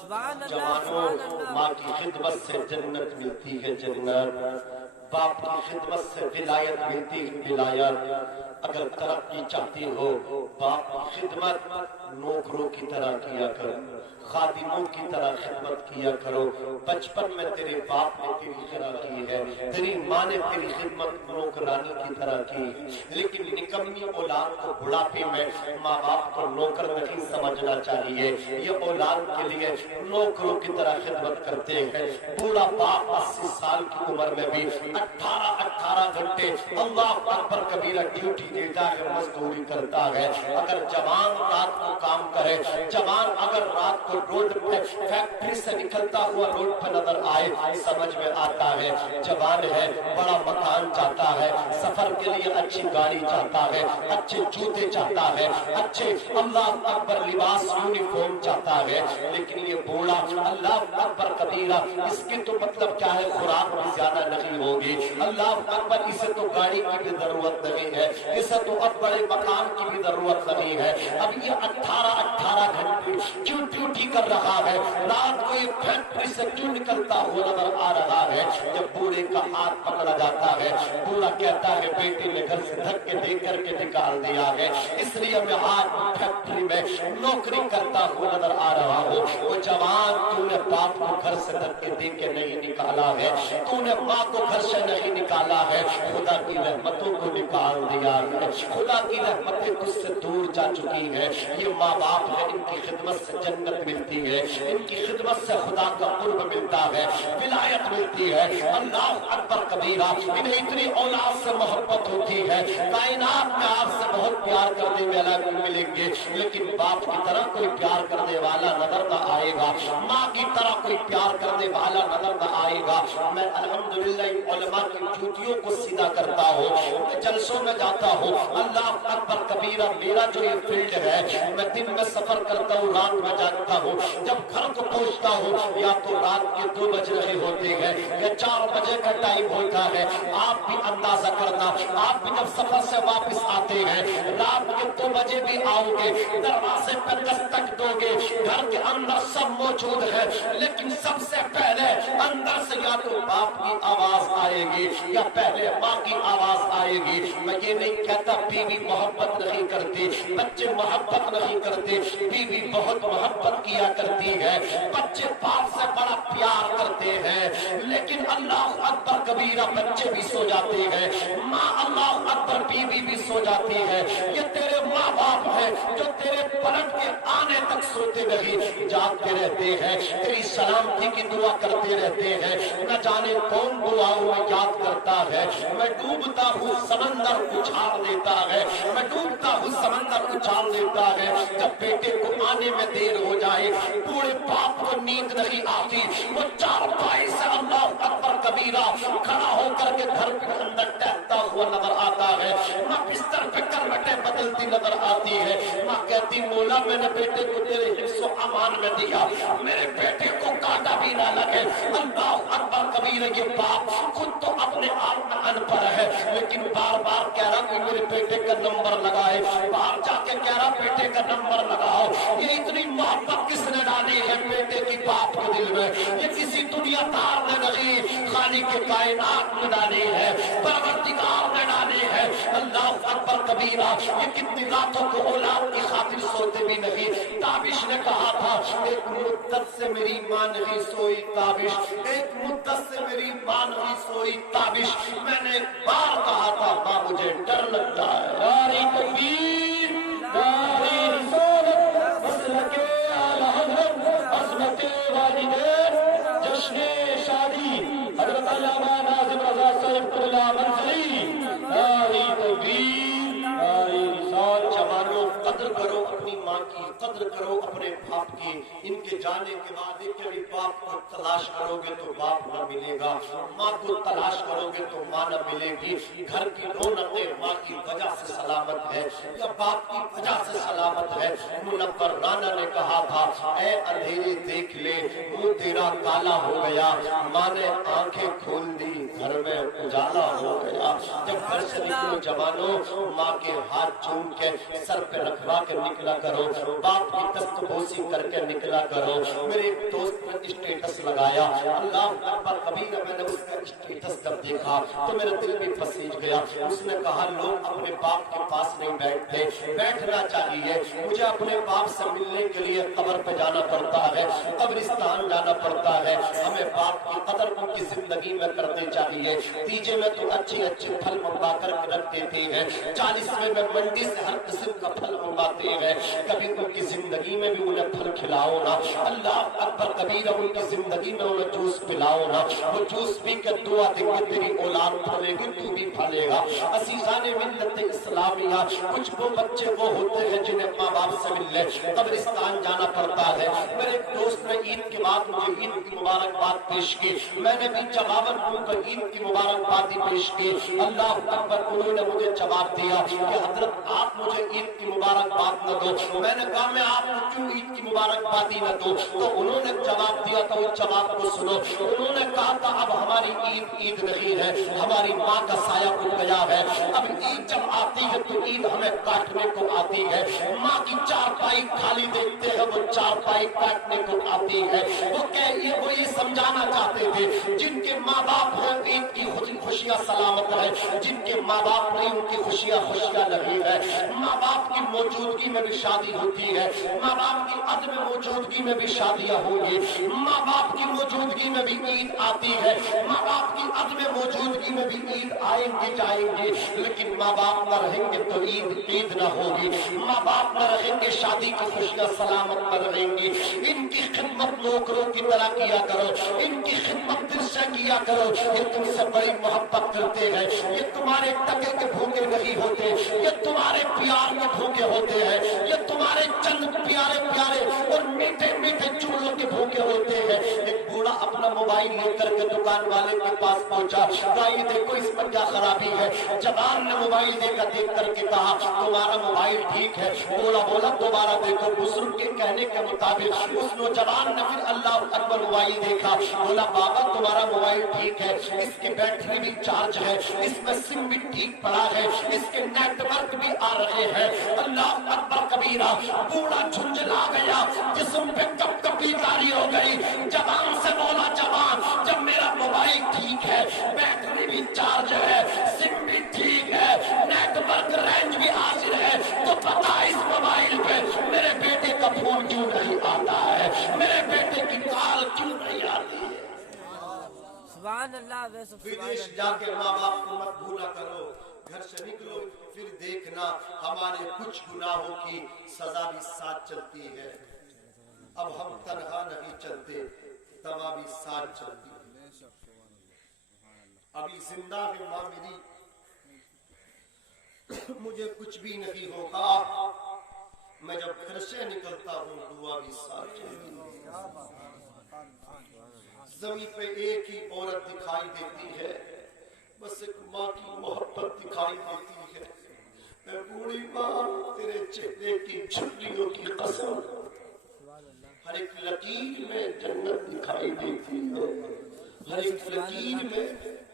جوانوں، ماں کی خدمت سے جنت ملتی ہے جنت، باپ کی خدمت سے ولایت ملتی ہے ولایت۔ اگر ترقی چاہتی ہو باپ کی خدمت نوکروں کی طرح کیا کرو، خادموں کی طرح خدمت کیا کرو۔ بچپن میں تیرے باپ نے تیری طرح کی ہے، تیری ماں نے تیری خدمت نوکرانی کی طرح کی، لیکن نکمی اولاد کو بڑھاپے میں ماں باپ کو نوکر نہیں سمجھنا چاہیے۔ یہ اولاد کے لیے نوکروں کی طرح خدمت کرتے ہیں۔ بوڑھا باپ 80 سال کی عمر میں بھی 18 گھنٹے اللہ اکبر کبیرہ ڈیوٹی دیتا ہے، مزدوری کرتا ہے۔ اگر جوان رات کو کام کرے، جوان اگر رات کو روڈ پہ فیکٹری سے نکلتا ہوا روڈ پہ نظر آئے، سمجھ میں آتا ہے جوان ہے، بڑا مکان چاہتا ہے، سفر کے لیے اچھی گاڑی چاہتا ہے، اچھے جوتے چاہتا ہے، اچھے اللہ اکبر لباس یونیفارم چاہتا ہے۔ لیکن یہ بوڑھا اللہ اکبر کبیرہ، اس کی تو مطلب کیا ہے، خوراک بھی زیادہ نہیں ہوگی، اللہ اکبر اسے تو گاڑی کی بھی ضرورت نہیں ہے، اسے تو اب بڑے مکان کی بھی ضرورت نہیں ہے۔ اب یہ 18 گھنٹے کیوں ڈیوٹی کر رہا ہے، رات کو یہ فیکٹری سے کیوں نکلتا ہوا نظر آ رہا ہے؟ جب بوڑھے کا ہاتھ پکڑا جاتا ہے، بوڑھا کہتا ہے بیٹے نے گھر سے دھکے دے کر کے نکال دیا ہے، اس لیے میں آج فیکٹری میں نوکری کرتا ہوا نظر آ رہا ہوں۔ وہ جوان، تو نے باپ کو گھر سے دھکے دے کے نہیں نکالا ہے، تو نے ماں کو گھر سے نہیں نکالا ہے، خدا کی رحمتوں کو نکال دیا ہے، خدا کی رحمتیں تجھ سے دور جا چکی ہے۔ یہ ماں باپ ہے، ان کی خدمت سے جنت ملتی ہے، ان کی خدمت سے خدا کا قرب ملتا ہے، ولایت ملتی ہے۔ اللہ اکبر کبیرہ، انہیں اتنی اولاد سے محبت ہوتی ہے، کائنات میں آپ سے بہت پیار کرنے والا بھی ملیں گے، لیکن باپ کی طرح کوئی پیار کرنے والا نظر نہ آئے گا، ماں کی طرح کوئی پیار کرنے والا نظر نہ آئے گا۔ میں الحمدللہ علماء کی جوتیوں کو سیدھا کرتا ہوں، جلسوں میں جاتا ہوں، اللہ اکبر کبیرہ، میرا جو یہ فیلڈ ہے، میں دن میں سفر کرتا ہوں، رات میں جاتا ہوں، جب گھر کو پہنچتا ہوں یا تو رات کے 2 بج رہے ہوتے ہیں یا 4 بجے کا ٹائم ہوتا ہے۔ آپ بھی اندازہ کرنا، آپ بھی جب سفر سے واپس آتے ہیں، رات کے 2 بجے بھی آؤ گے، دروازے پہ دستک دو گے، گھر کے اندر سب موجود ہے، لیکن سب سے پہلے اندر سے یا تو باپ کی آواز آئے گی یا پہلے ماں کی آواز آئے گی۔ میں یہ نہیں کہتا بیوی محبت نہیں کرتی، بچے محبت نہیں کرتے، بیوی بہت محبت کیا کرتی ہے، بچے باپ سے بڑا پیار کرتے ہیں، لیکن اللہ اکبر کبیرہ بچے بھی سو جاتے ہیں، ماں اللہ اکبر بیوی بھی سو جاتی ہے۔ یہ تیرے ماں باپ ہیں جو تیرے پلٹ کے آنے تک سوتے نہیں، جاگتے رہتے ہیں، تیری سلامتی کی دعا کرتے رہتے ہیں، نہ جانے کون دعاؤں میں یاد کرتا ہے۔ میں ڈوبتا ہوں سمندر اچھال دیتا ہے، میں ڈوبتا ہوں سمندر اچھال دیتا ہے۔ جب بیٹے کو آنے میں دیر ہو جائے، بوڑھے باپ کو نیند نہیں آتی، وہ چارپائی سے اللہ اکبر کبیرہ کھڑا ہو کر کے گھر کے اندر ٹہلتا ہوا نظر آتا ہے، ماں بستر پہ کروٹیں بدلتی نظر آتی ہے، ماں کہتی مولا میں نے بیٹے کو تیرے حفظ و امان میں دیا، میرے بیٹے کو کانٹا بھی نہ لگے۔ اللہ اکبر کبیرہ، یہ باپ خود تو اپنے آپ میں ان پڑھ ہے، لیکن بار بار کہہ رہا کہ میرے بیٹے کا نمبر لگائے، باہر جا کے کہہ رہا بیٹے کا نمبر لگاؤ۔ یہ اتنی محبت کس نے ڈالی ہے بیٹے کی باپ کے دل میں؟ یہ کسی دنیا دار نے نہیں، خالق کے کائنات نے ڈالی ہے، پروردگار نے ڈالی ہے۔ اللہ اکبر کبیرہ، یہ کتنی راتوں کو اولاد کی خاطر سوتے بھی نہیں۔ تابش نے کہا تھا ایک مدت سے میری ماں نہیں سوئی تابش، ایک مدت سے میری ماں نہیں سوئی تابش، میں نے ایک بار کہا تھا ماں مجھے ڈر لگتا ہے۔ نعرہ تکبیر، نعرہ رسالت، مسلک اعلی حضرت، عظمت والدین، جشن شادی حضرت علامہ ناظم رضا صاحب اللہ منزلی۔ نعرہ تکبیر، نعرہ رسالت۔ جوانوں، قدر کرو اپنی ماں کی، قدر کرو اپنے باپ کی۔ ان کے جانے کے بعد ایک باپ کو تلاش کرو گے تو باپ نہ ملے گا، ماں کو تلاش کرو گے تو ماں نہ ملے گی۔ گھر کی رونقیں ماں کی وجہ سے سلامت ہے یا باپ کی وجہ سے سلامت ہے۔ منور رانا نے کہا تھا اے اندھیرے دیکھ لے، منہ تیرا کالا ہو گیا، ماں نے آنکھیں کھول دی گھر میں اجالا ہو گیا۔ جب گھر سے نکلو جوانوں، ماں کے ہاتھ چوم کے سر پہ رکھوا کے نکلا کرو، باپ کی دست بوسی کر کے نکلا کرو۔ میرے ایک دوست نے اسٹیٹس لگایا، اللہ اکبر کبیرہ، میں نے اس کا اسٹیٹس کر دیکھا تو میرا دل بھی پسیج گیا۔ اس نے کہا لوگ اپنے باپ کے پاس نہیں بیٹھتے، بیٹھنا چاہیے۔ مجھے اپنے باپ سے ملنے کے لیے قبر پہ جانا پڑتا ہے، قبرستان جانا پڑتا ہے۔ ہمیں باپ کی قدر ان کی زندگی میں کرنی چاہیے۔ تیجے میں تو اچھی اچھی پھل منگوا کر رکھ دیتے ہیں، 40ویں میں منڈی سے ہر قسم کا پھل منگواتے ہیں، کبھی ان کی زندگی میں بھی انہیں پھل کھلاؤ نا۔ اللہ اکبر کبیرہ، ان کی زندگی میں انہیں جوس پلاؤ نا، وہ جوس پی کے دعا دیں گے تیری اولاد پھلے گی، تو بھی پھلے گا۔ عزیزان ملت اسلامیہ، کچھ وہ بچے وہ ہوتے ہیں جنہیں ماں باپ سے ملنے قبرستان جانا پڑتا ہے۔ میرے ایک دوست نے عید کے بعد مجھے عید کی مبارکباد پیش کی، میں نے بھی جواباً ان کو عید کی مبارکبادی پیش کی۔ اللہ اکبر، انہوں نے مجھے جواب دیا کہ حضرت آپ مجھے عید کی مبارکباد نہ دو۔ میں نے کہا میں آپ کو کیوں عید کی مبارکبادی نہ دوں؟ تو انہوں نے جواب دیا تھا، اس جواب کو سنو۔ انہوں نے کہا تھا اب ہماری عید نہیں ہے، ہماری ماں کا سایہ اٹھ گیا ہے۔ اب عید جب آتی ہے تو عید ہمیں کاٹنے کو آتی ہے۔ ماں کی چارپائی خالی دیکھتے ہیں، وہ چارپائی کاٹنے کو آتی ہے۔ وہ یہ سمجھانا چاہتے تھے جن کے ماں باپ ہیں عید کی خوشیاں سلامت ہے، جن کے ماں باپ نہیں ان کی خوشیاں نہیں ہے۔ ماں باپ کی موجودگی میں بھی شادی ہوتی ہے، ماں باپ کی عدم موجودگی میں بھی شادیاں ہوں گی، ماں باپ کی موجودگی میں بھی عید آتی ہے، ماں باپ کی عدم موجودگی میں بھی عید آئیں گی جائیں گی، لیکن ماں باپ نہ رہیں گے تو عید نہ ہوگی۔ ماں باپ نہ رہیں گے، شادی کی خوشیاں سلامت نہ رہیں گی۔ ان کی خدمت نوکروں کی طرح کیا کرو، ان کی خدمت دل سے کیا کرو، یہ تم سے بڑی محبت کرتے ہیں، یہ تمہارے ٹکے کے بھوکے نہیں ہوتے، یہ تمہارے پیار کے بھوکے ہوتے ہیں، یہ تمہارے چند پیارے پیارے اور میٹھے میٹھے چولوں کے بھوکے ہوتے ہیں۔ ایک بوڑھا اپنا موبائل لے کر کے دکان والے کے پاس پہنچا، بھائی دیکھو اس پر کیا خرابی ہے۔ جوان نے موبائل دیکھ کر کے کہا تمہارا موبائل ٹھیک ہے۔ بولا دوبارہ دیکھو۔ بزرگ کے کہنے کے مطابق اس نوجوان نے پھر اللہ اکبر موبائل دیکھا، بولا بابا تمہارا موبائل ٹھیک ہے، اس کی بیٹری بھی چارج ہے، اس میں سم بھی ٹھیک پڑا ہے، اس کے نیٹ ورک بھی آ رہے ہیں۔ اللہ اکبر کبیرہ، بوڑھا جھنجھلا گیا، جسم پہ کپ کپی تاری ہو گئی۔ جوان سے بولا جوان جب میرا موبائل ٹھیک ہے، بیٹری بھی چارج ہے، سم بھی ٹھیک ہے، نیٹ ورک رینج بھی حاصل ہے، تو پتا اس موبائل پہ میرے بیٹے کا فون کیوں نہیں آتا ہے، میرے بیٹے کی کال کیوں نہیں آتی ہے۔ سبحان اللہ۔ بدیش جا کے ماں باپ کو مت بھولا کرو، گھر سے نکلو پھر دیکھنا ہمارے کچھ گناہوں کی سزا بھی ساتھ چلتی ہے۔ اب ہم تنہا نہیں چلتے، دوا بھی ساتھ چلتی ہے۔ ابھی زندہ ہے ماں میری، مجھے کچھ بھی نہیں ہوگا، میں جب گھر سے نکلتا ہوں دعا بھی ساتھ چلتی ہے۔ زمین پہ ایک ہی عورت دکھائی دیتی ہے، بس ایک ماں کی محبت دکھائی دیتی ہے۔ میں بوڑھی ماں تیرے چہرے کی جھریوں کی قسم، ہر ایک لکیر میں جنت دکھائی دیتی ہے، ہر ایک لکیر میں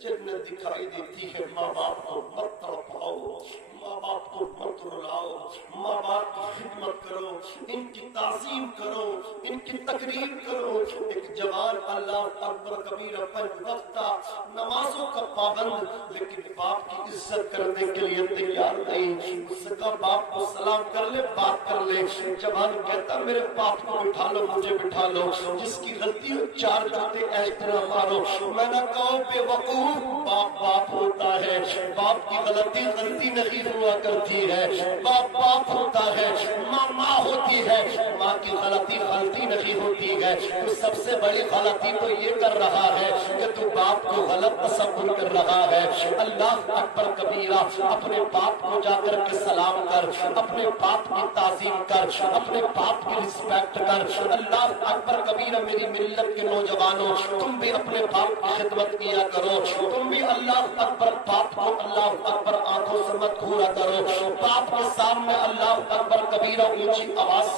جنت دکھائی دیتی ہے۔ ماں باپ کو مت تڑپاؤ، ماں باپ کو مت رلاؤ، ماں باپ کی خدمت کرو، ان کی تعظیم کرو، ان کی تقریب کرو۔ ایک جوان اللہ اکبر کبیرہ 5 وقتہ نمازوں کا پابند، لیکن باپ کی عزت کرنے کے لیے تیار نہیں۔ اس سے کہا باپ کو سلام کر لے، بات کر لے۔ جوان کہتا میرے باپ کو بٹھا لو، مجھے بٹھا لو، جس کی غلطی ہو 4 جوتے اس طرح مارو۔ میں نے کہا بے وقوف، باپ باپ ہوتا ہے، باپ کی غلطی نہیں ہوا کرتی ہے، باپ باپ ہوتا ہے، ماں ماں ہوتی ہے، ماں کی غلطی نہیں ہوتی ہے۔ تو سب سے بڑی غلطی تو یہ کر رہا ہے کہ تو باپ کو غلط تصور کر رہا ہے۔ اللہ اکبر کبیرہ، اپنے باپ کو جا کر کے سلام کر، اپنے باپ کی تعظیم کر، اپنے باپ کی رسپیکٹ کر۔ اللہ اکبر کبیرہ، میری ملت کے نوجوانوں تم بھی اپنے باپ کی خدمت کیا کرو، تم بھی اللہ اکبر باپ کو اللہ اکبر آنکھوں سے مت گھورا کرو، باپ کے سامنے اللہ اکبر کبیرہ اونچی آواز